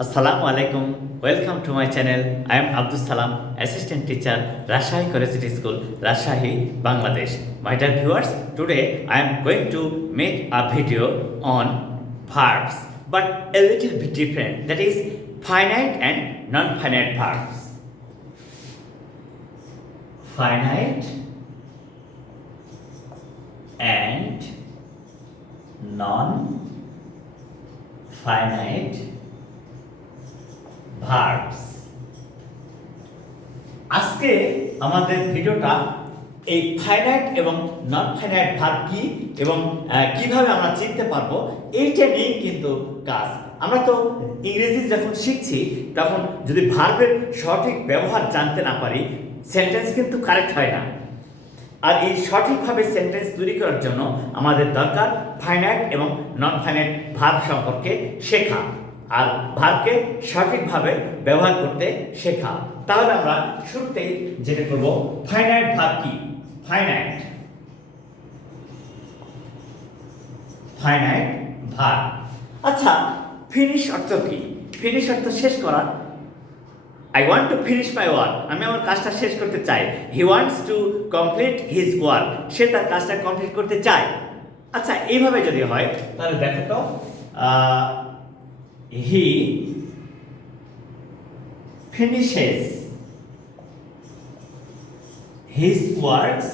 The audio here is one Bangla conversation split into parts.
Assalamu alaikum. Welcome to my channel. I am Abdus Salam, assistant teacher, Rajshahi Collegiate School, Rajshahi, Bangladesh. My dear viewers, today I am going to make a video on verbs, but a little bit different. That is finite and non-finite verbs. Finite and non-finite verbs. আজকে আমাদের ভিডিওটা এই ফাইনাইট এবং নন ফাইনাইট ভার্ব কি এবং কিভাবে আমরা চিনতে পারবো এইটা নিয়ে কিন্তু কাজ। আমরা তো ইংরেজি যখন শিখছি তখন যদি ভার্বের সঠিক ব্যবহার জানতে না পারি সেন্টেন্স কিন্তু কারেক্ট হয় না। আর এই সঠিকভাবে সেন্টেন্স তৈরি করার জন্য আমাদের দরকার ফাইনাইট এবং নন ফাইনাইট ভার্ব সম্পর্কে শেখা আর ভার্বকে সঠিকভাবে ব্যবহার করতে শেখা। তাহলে আমরা শুরুতেই যেটা করব, ফাইনাইট ভার্ব কি? Finite verb. আচ্ছা, ফিনিশ অর্থ কি? ফিনিশ অর্থ শেষ করা। I want to finish my work. আমি আমার কাজটা শেষ করতে চাই। He wants to complete his work. সে তার কাজটা কমপ্লিট করতে চায়। আচ্ছা, এইভাবে যদি হয় তাহলে দেখো তো, he finishes his works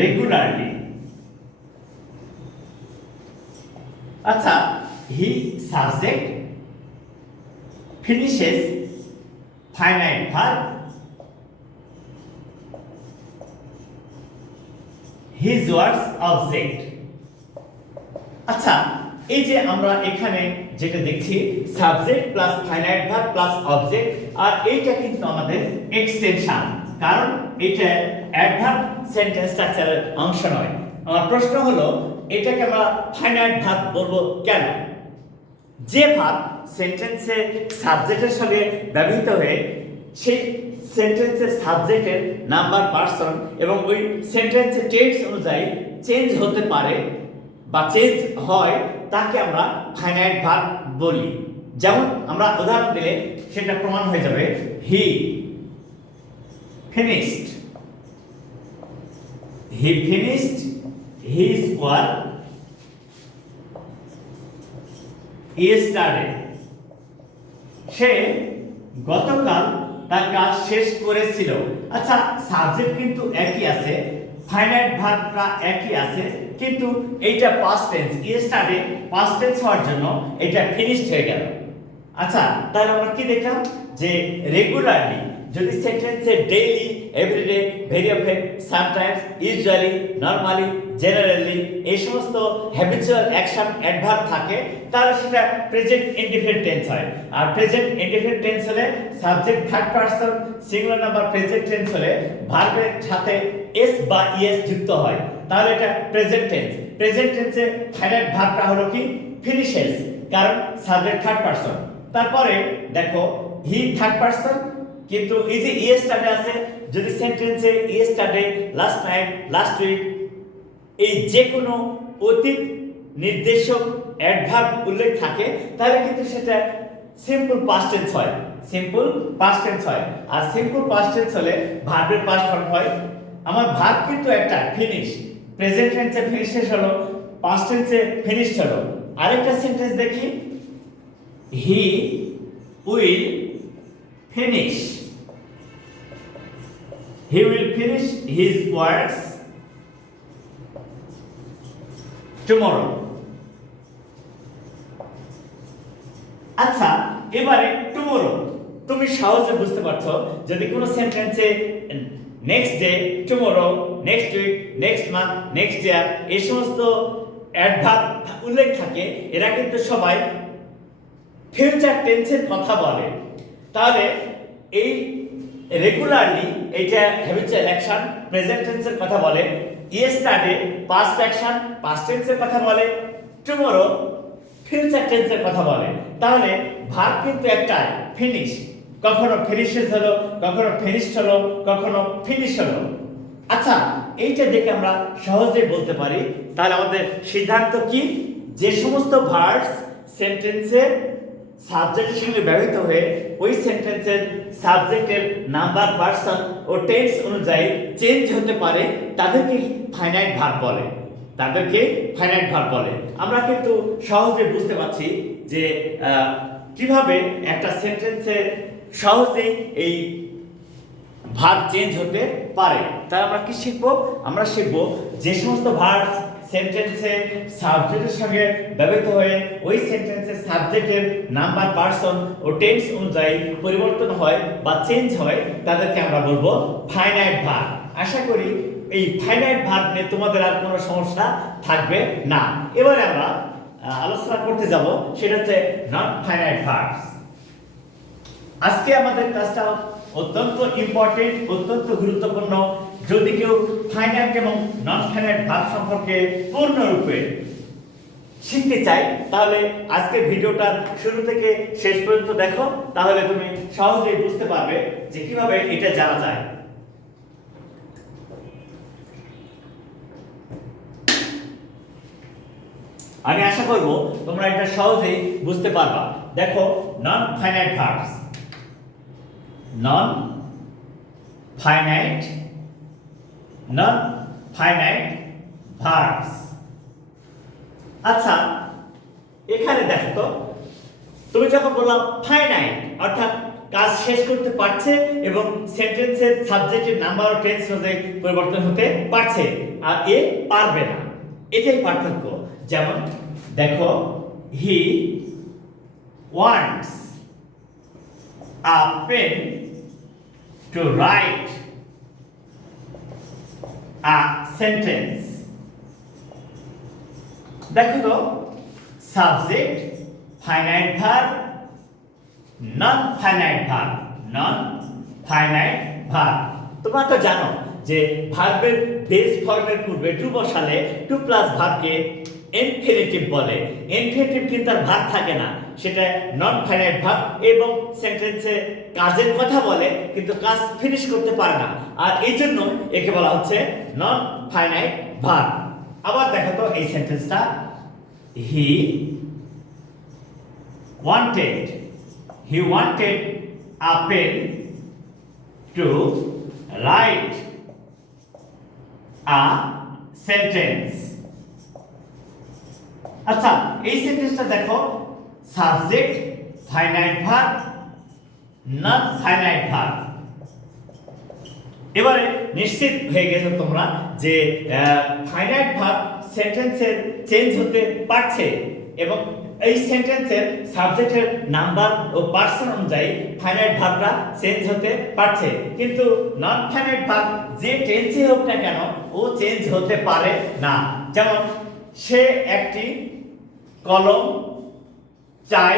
regularly. আচ্ছা, he subject finishes finite verb, his works object. আচ্ছা, এই যে আমরা এখানে যেটা দেখছি subject plus finite verb plus object, আর এইটা কিন্তু আমাদের এক্সটেনশন, কারণ এটা অ্যাডভার্ব সেন্টেন্স স্ট্রাকচারের অংশ নয়। আমার প্রশ্ন হলো এটাকে আমরা ফাইনাইট ভার্ব বলবো কেন? যে ভার্ব সেন্টেন্সে সাবজেক্টের সঙ্গে ব্যবহৃত হয়ে সেই সেন্টেন্সের সাবজেক্টের নাম্বার পারসন এবং ওই সেন্টেন্সের টেন্স অনুযায়ী চেঞ্জ হতে পারে বা চেঞ্জ হয়, তাকে আমরা ফাইনাইট ভার্ব বলি। যেমন আমরা উদাহরণ দিলে সেটা প্রমাণ হয়ে যাবে। He finished his work yesterday. সে গতকাল তার কাজ শেষ করেছিল। আচ্ছা, সাবজেক্ট কিন্তু একই আছে, ফাইনাইট ভার্বটা একই আছে, কিন্তু এইটা past tense, yesterday past tense হওয়ার জন্য এটা ফিনিশড হয়ে গেল। আচ্ছা, তাহলে আমরা কি দেখলাম যে রেগুলারলি যদি সেন্টেন্সে daily, everyday, very often, sometimes, usually, normally, generally এই সমস্ত হ্যাবিচুয়াল অ্যাকশন অ্যাডভার্ব থাকে, তাহলে সেটা প্রেজেন্ট ইনডিফিনিট টেন্স হয়। আর প্রেজেন্ট ইনডিফিনিট টেন্স হলে subject third person singular number present tense হলে ভার্বের সাথে এস বা ইএস যুক্ত হয়, তাহলে এটা প্রেজেন্ট টেন্স। প্রেজেন্ট টেন্সে ফাইনাইট ভার্বটা হলো কি? ফিনিশেস, কারণ সাবজেক্ট থার্ড পারসন। তারপরে দেখো হি থার্ড পারসন, কিন্তু এই যে ইয়েস্টারডে আছে, যদি সেন্টেন্সে yesterday, last night, last week এই যে কোনো অতীত নির্দেশক অ্যাডভার্ব উল্লেখ থাকে, তাহলে কিন্তু সেটা সিম্পল পাস্ট টেন্স হয়। সিম্পল পাস্ট টেন্স হয়। আর সিম্পল পাস্ট টেন্স হলে ভার্বের পাস্ট ফর্ম হয়। আমার ভার্ব কিন্তু একটা ফিনিশ, প্রেজেন্ট টেন্সে ফিনিশেস হলো, পাস্ট টেন্সে ফিনিশড হলো। আরেকটা সেন্টেন্স দেখি, he will finish. He will finish his works tomorrow. আচ্ছা, এবারে টুমরো তুমি সহজে বুঝতে পারছো, যদি কোনো সেন্টেন্সে next day, tomorrow, next week, next month, next year এই সমস্ত অ্যাডভার্ব উল্লেখ থাকে, এরা কিন্তু সবাই ফিউচার টেন্সের কথা বলে। তাহলে এই রেগুলারলি এটা হ্যাবিচুয়াল অ্যাকশন প্রেজেন্ট টেন্সের কথা বলে, ইয়েস্টারডে পাস্ট অ্যাকশন পাস্ট টেন্সের কথা বলে, টুমরো ফিউচার টেন্সের কথা বলে। তাহলে ভার্ব কিন্তু একটাই, ফিনিশ। কখনো ফিনিশেস হলো, কখনো ফিনিশড হলো, কখনো ফিনিশ হলো। আচ্ছা, এইটা দেখে আমরা সহজেই বলতে পারি তাহলে আমাদের সিদ্ধান্ত কি, যে সমস্ত ভার্বস সেন্টেন্সে সাবজেক্টের সঙ্গে ব্যবহৃত হয়ে ওই সেন্টেন্সের সাবজেক্টের নাম্বার, পার্সন ও টেন্স অনুযায়ী চেঞ্জ হতে পারে তাদেরকে ফাইনাইট ভার্ব বলে, তাদেরকে ফাইনাইট ভার্ব বলে। আমরা কিন্তু সহজে বুঝতে পারছি যে কিভাবে একটা সেন্টেন্সে সহজেই এই ভার্ব চেঞ্জ হতে পারে। তাই আমরা কি শিখবো? আমরা শিখবো যে সমস্ত ভার্ব সেন্টেন্সে সাবজেক্টের সঙ্গে ব্যবহৃত হয়ে ওই সেন্টেন্সের সাবজেক্টের নাম্বার, পার্সন ও টেন্স অনুযায়ী পরিবর্তন হয় বা চেঞ্জ হয় তাদেরকে আমরা বলবো ফাইনাইট ভার্ব। আশা করি এই ফাইনাইট ভার্ব নিয়ে তোমাদের আর কোনো সমস্যা থাকবে না। এবারে আমরা আলোচনা করতে যাব, সেটা হচ্ছে নন ফাইনাইট ভার্বস। আজকে আমাদের ক্লাসটা অত্যন্ত ইম্পর্টেন্ট, অত্যন্ত গুরুত্বপূর্ণ। যদি কেউ ফাইনাইট এবং নন ফাইনাইট ভার্ব সম্পর্কে পূর্ণরূপে শিখতে চাই তাহলে আজকে ভিডিওটার শুরু থেকে শেষ পর্যন্ত দেখো, তাহলে তুমি সহজেই বুঝতে পারবে যে কিভাবে এটা জানা যায়। আমি আশা করব তোমরা এটা সহজেই বুঝতে পারবা। দেখো, non finite verbs, non finite verbs. আচ্ছা, এখানে দেখো তো, তুমি যখন বললাম ফাইনাইট অর্থাৎ কাজ শেষ করতে পারছে এবং সেন্টেন্সের সাবজেক্টের নাম্বার ও টেন্স অনুযায়ী পরিবর্তন হতে পারছে, আর এ পারবে না, এটাই পার্থক্য। যেমন দেখো, he wants a pen to write a sentence. দেখো তো, subject, finite verb, non finite verb. তোমরা তো জানো যে ভার্বের বেস ফর্মের পূর্বে টু বসালে টু প্লাস ভার্বকে ইনফিনিটিভ বলে। ইনফিনিটিভ কিন্তু আর ভার্ব থাকে না, সেটা নন ফাইনাইট ভার্ব এবং সেন্টেন্সে কাজের কথা বলে কিন্তু কাজ ফিনিশ করতে পারে না, আর এই জন্য একে বলা হচ্ছে নন ফাইনাইট ভার্ব। আবার দেখো তো এই সেন্টেন্সটা, হি wanted a pen to write a sentence. আচ্ছা, এই সেন্টেন্সটা দেখো, subject, finite verb, non finite verb. এবারে নিশ্চিত হয়ে গেছো তোমরা যে ফাইনাইট ভার্ব সেন্টেন্সের চেঞ্জ হতে পারছে এবং এই সেন্টেন্সের সাবজেক্টের নাম্বার ও পার্সন অনুযায়ী ফাইনাইট ভার্বটা চেঞ্জ হতে পারছে, কিন্তু নন ফাইনাইট ভার্ব যে টেন্সই হোক না কেন ও চেঞ্জ হতে পারে না। যেমন, সে একটি কলম চাই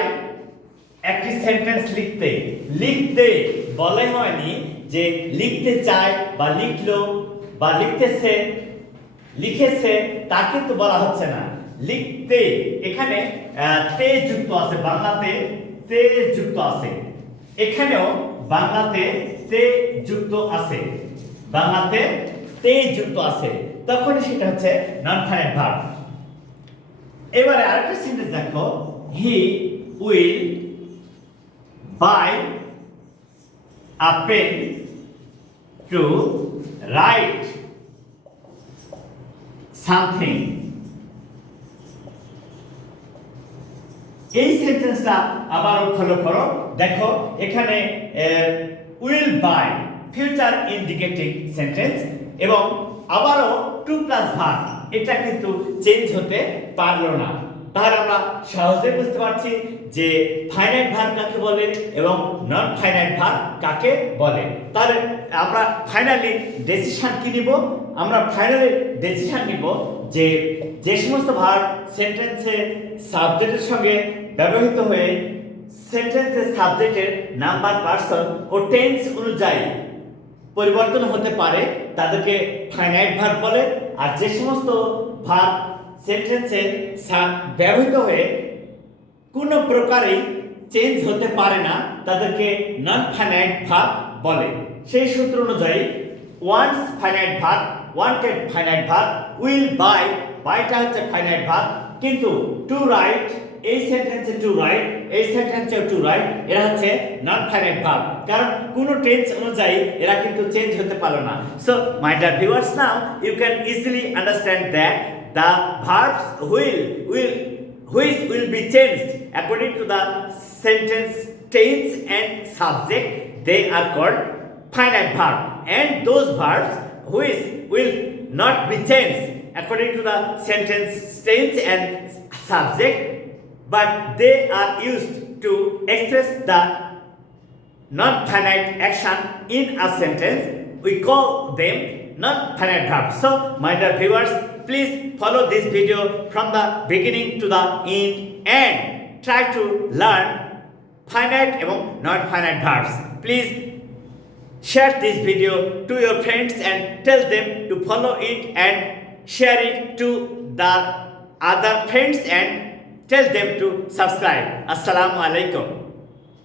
একটি সেন্টেন্স লিখতে বলে হয়নি যে লিখতে চায় বা লিখলো বা লিখেছে তা কিন্তু বলা হচ্ছে না। লিখতে, এখানে তে যুক্ত আছে, বাংলাতে তে যুক্ত আছে, এখানেও বাংলাতে তে যুক্ত আছে, তখন সেটা হচ্ছে নন ফাইনাইট ভার্ব। এবারে আরেকটা সেন্টেন্স দেখো, he will buy a pen to write something. এই সেন্টেন্সটা আবার ফলো করো। দেখো, এখানে will buy future indicating sentence এবং আবারও টু প্লাস ভার্ব, এটা কিন্তু চেঞ্জ হতে পারলো না। তাহলে আমরা সহজে বুঝতে পারছি যে ফাইনাইট ভার্ব কাকে বলে এবং নন ফাইনাইট ভার্ব কাকে বলে। তাহলে আমরা ফাইনালি ডিসিশন কি নিব? আমরা ফাইনালি ডিসিশন নিব যে যে সমস্ত ভার্ব সেন্টেন্সে সাবজেক্টের সঙ্গে ব্যবহৃত হয়ে সেন্টেন্সের সাবজেক্টের নাম্বার, পার্সন ও টেন্স অনুযায়ী পরিবর্তন হতে পারে তাদেরকে ফাইনাইট ভার্ব বলে, আর যে সমস্ত ভার্ব সেন্টেন্সে ব্যবহৃত হয়ে কোনো প্রকারেই চেঞ্জ হতে পারে না তাদেরকে নন ফাইনাইট ভার্ব বলে। সেই সূত্র অনুযায়ী wants finite verb, wanted finite verb, will buy, buyটা হচ্ছে finite verb, কিন্তু to write এই সেন্টেন্সে টু রাইট, এই সেন্টেন্সে টু রাইট, এরা হচ্ছে নন ফাইনাইট ভার্ব, কারণ কোন টেন্স অনুযায়ী এরা কিন্তু চেঞ্জ হতে পারে না। So my dear viewers, now you can easily understand that the verbs which will be changed according to the sentence tense and subject, they are called finite verb, and those verbs which will not be changed according to the sentence tense and subject, but they are used to express the non-finite action in a sentence. We call them non-finite verbs. So, my dear viewers, please follow this video from the beginning to the end and try to learn finite and non-finite verbs. Please share this video to your friends and tell them to follow it and share it to the other friends and tell them to subscribe. Assalamu alaikum.